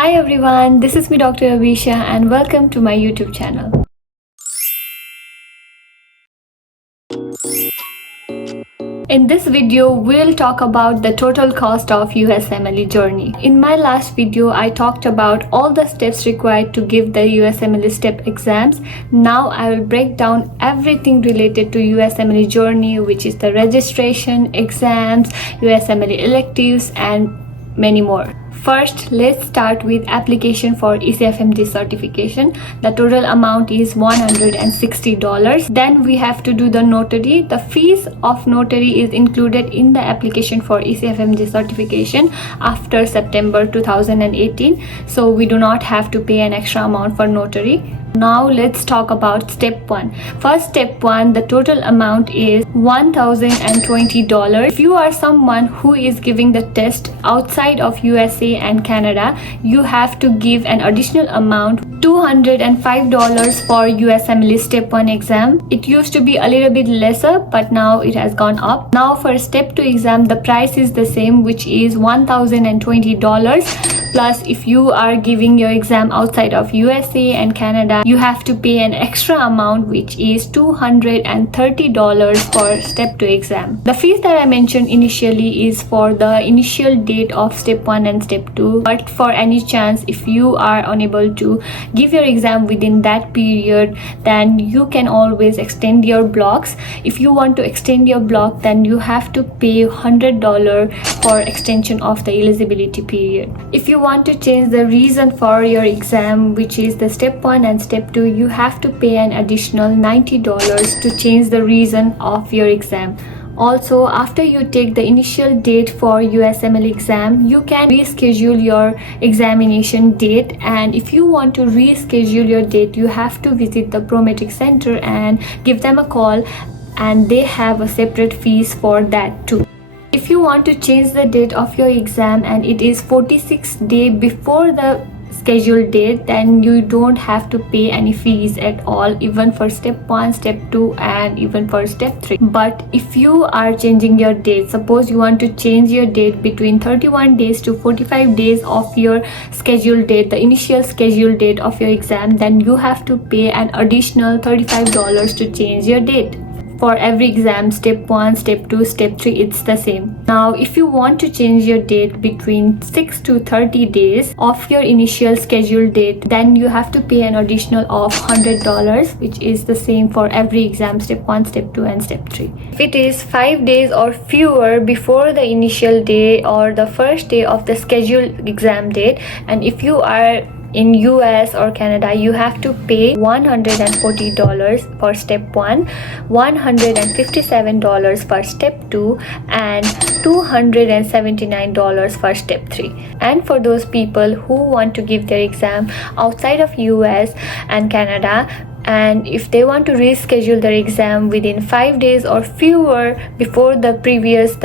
Hi everyone, this is me Dr. Abhisha and welcome to my YouTube channel. In this video, we'll talk about the total cost of USMLE journey. In my last video, I talked about all the steps required to give the USMLE step exams. Now I will break down everything related to USMLE journey, which is the registration, exams, USMLE electives, and many more. First, let's start with application for ECFMG certification. The total amount is $160. Then we have to do the notary. The fees of notary is included in the application for ECFMG certification after September 2018. So we do not have to pay an extra amount for notary. Now let's talk about step 1. First step 1, the total amount is $1,020. If you are someone who is giving the test outside of USA and Canada, you have to give an additional amount, $205 for USMLE step 1 exam. It used to be a little bit lesser, but now it has gone up. Now for step 2 exam, the price is the same, which is $1,020. Plus, if you are giving your exam outside of USA and Canada, you have to pay an extra amount, which is $230 for step 2 exam. The fees that I mentioned initially is for the initial date of step 1 and step 2. But for any chance, if you are unable to give your exam within that period, then you can always extend your blocks. If you want to extend your block, then you have to pay $100 for extension of the eligibility period. If you want to change the reason for your exam, which is the step 1 and step 2, you have to pay an additional $90 to change the reason of your exam. Also, after you take the initial date for USMLE exam, you can reschedule your examination date, and if you want to reschedule your date, you have to visit the Prometric center and give them a call, and they have a separate fees for that too. If you want to change the date of your exam and it is 46 days before the scheduled date, then you don't have to pay any fees at all, even for step 1, step 2, and even for step 3. But if you are changing your date, suppose you want to change your date between 31 days to 45 days of your scheduled date, the initial scheduled date of your exam, then you have to pay an additional $35 to change your date. For every exam, step 1, step 2, step 3, it's the same. Now, if you want to change your date between 6 to 30 days of your initial scheduled date, then you have to pay an additional of $100, which is the same for every exam, step 1, step 2, and step 3. If it is 5 days or fewer before the initial day or the first day of the scheduled exam date, and if you are in US or Canada, you have to pay $140 for step 1, $157 for step 2, and $279 for step 3. And for those people who want to give their exam outside of US and Canada, and if they want to reschedule their exam within 5 days or fewer before the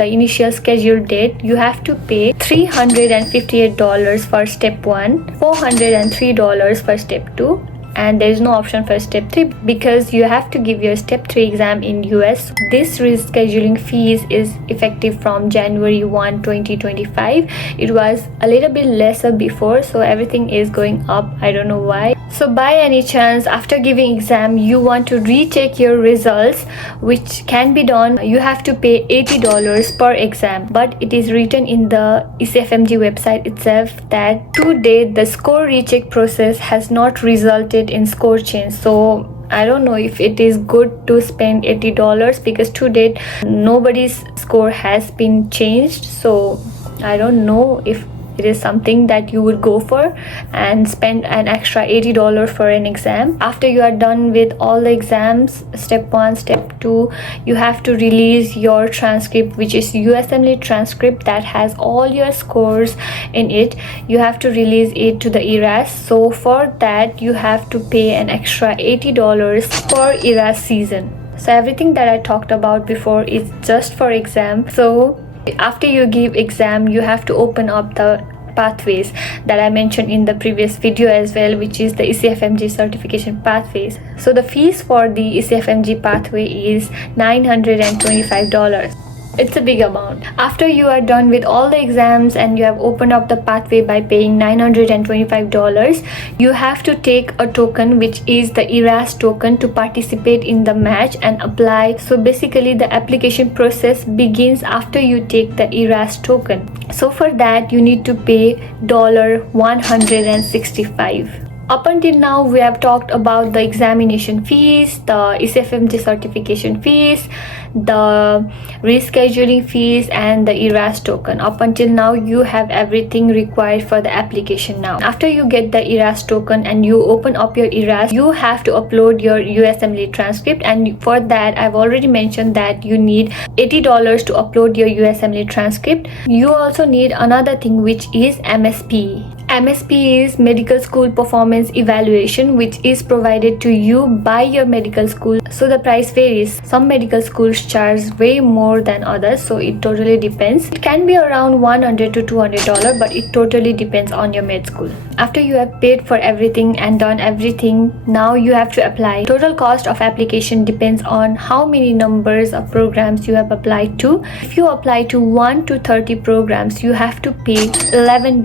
initial scheduled date, you have to pay $358 for step 1, $403 for step 2, and there is no option for step 3 because you have to give your step 3 exam in US. This rescheduling fees is effective from January 1, 2025. It was a little bit lesser before, so everything is going up. I don't know why. So by any chance, after giving exam, you want to retake your results, which can be done. You have to pay $80 per exam, but it is written in the ECFMG website itself that to date the score recheck process has not resulted in score change. So I don't know if it is good to spend $80 because to date nobody's score has been changed. So I don't know if it is something that you would go for and spend an extra $80 for an exam. After you are done with all the exams, step 1, step 2, you have to release your transcript, which is USMLE transcript that has all your scores in it. You have to release it to the ERAS. So for that, you have to pay an extra $80 for ERAS season. So everything that I talked about before is just for exam. So after you give exam, you have to open up the pathways that I mentioned in the previous video as well, which is the ECFMG certification pathways. So the fees for the ECFMG pathway is $925. It's a big amount. After you are done with all the exams and you have opened up the pathway by paying $925, you have to take a token, which is the ERAS token, to participate in the match and apply. So basically the application process begins after you take the ERAS token. So for that you need to pay $165. Up until now, we have talked about the examination fees, the ECFMG certification fees, the rescheduling fees, and the ERAS token. Up until now, you have everything required for the application now. After you get the ERAS token and you open up your ERAS, you have to upload your USMLE transcript, and for that, I've already mentioned that you need $80 to upload your USMLE transcript. You also need another thing, which is MSP. MSP is Medical School Performance Evaluation, which is provided to you by your medical school. So the price varies. Some medical schools charge way more than others, so it totally depends. It can be around $100 to $200, but it totally depends on your med school. After you have paid for everything and done everything, now you have to apply. Total cost of application depends on how many numbers of programs you have applied to. If you apply to 1 to 30 programs, you have to pay $11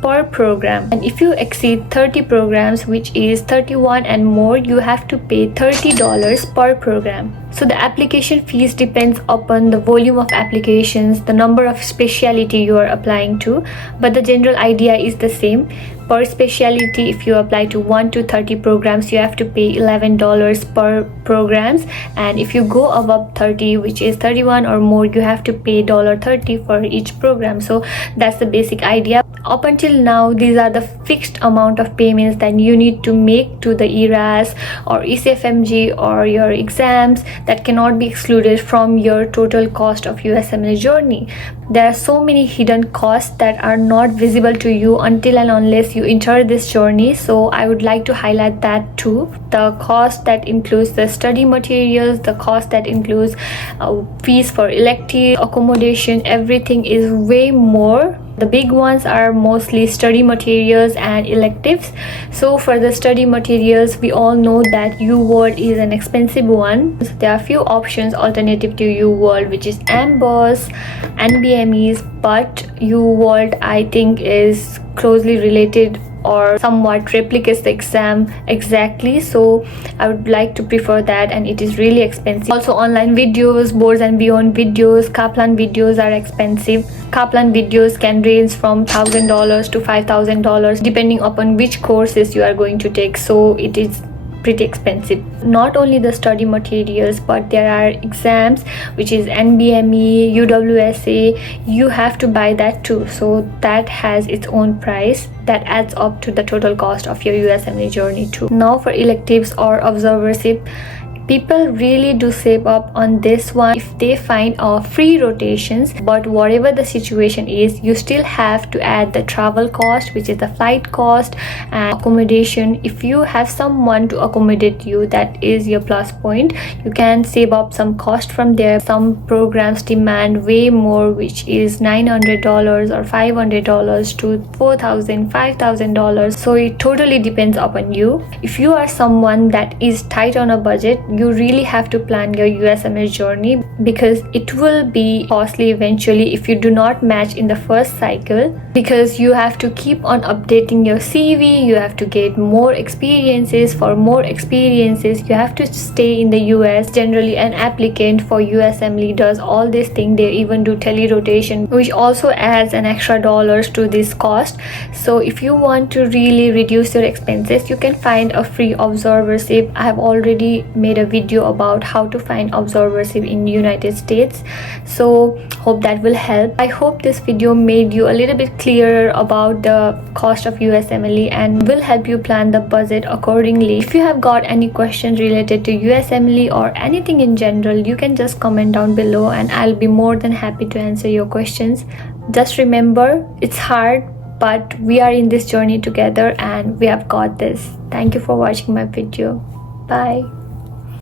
per program, and if you exceed 30 programs, which is 31 and more, you have to pay $30 per program. So the application fees depends upon the volume of applications, the number of specialty you are applying to, but the general idea is the same. Per specialty, if you apply to 1 to 30 programs, you have to pay $11 per programs, and if you go above 30, which is 31 or more, you have to pay $30 for each program. So that's the basic idea. Up until now, these are the fixed amount of payments that you need to make to the ERAS or ECFMG or your exams that cannot be excluded from your total cost of USMLE journey. There are so many hidden costs that are not visible to you until and unless you enter this journey. So I would like to highlight that too. The cost that includes the study materials, the cost that includes fees for elective, accommodation, everything is way more. The big ones are mostly study materials and electives. So for the study materials, we all know that UWorld is an expensive one. So there are few options alternative to UWorld, which is AMBOSS, NBMEs, but UWorld I think is closely related or somewhat replicates the exam exactly, so I would like to prefer that, and it is really expensive. Also online videos, boards and beyond videos, Kaplan videos are expensive. Kaplan videos can range from $1,000 to $5,000 depending upon which courses you are going to take, so it is pretty expensive. Not only the study materials, but there are exams, which is NBME, UWSA. You have to buy that too, so that has its own price that adds up to the total cost of your USMLE journey too. Now for electives or observership, people really do save up on this one if they find free rotations, but whatever the situation is, you still have to add the travel cost, which is the flight cost and accommodation. If you have someone to accommodate you, that is your plus point. You can save up some cost from there. Some programs demand way more, which is $900 or $500 to $4,000, $5,000, so it totally depends upon you. If you are someone that is tight on a budget, you really have to plan your USMLE journey, because it will be costly eventually if you do not match in the first cycle, because you have to keep on updating your CV, you have to get more experiences. For more experiences, you have to stay in the US. Generally an applicant for USMLE does all these things. They even do tele-rotation, which also adds an extra dollars to this cost. So if you want to really reduce your expenses, you can find a free observership. I have already made a video about how to find observership in United States, so hope that will help. I hope this video made you a little bit clearer about the cost of USMLE and will help you plan the budget accordingly. If you have got any questions related to USMLE or anything in general, you can just comment down below and I'll be more than happy to answer your questions. Just remember, it's hard, but we are in this journey together and we have got this. Thank you for watching my video. Bye.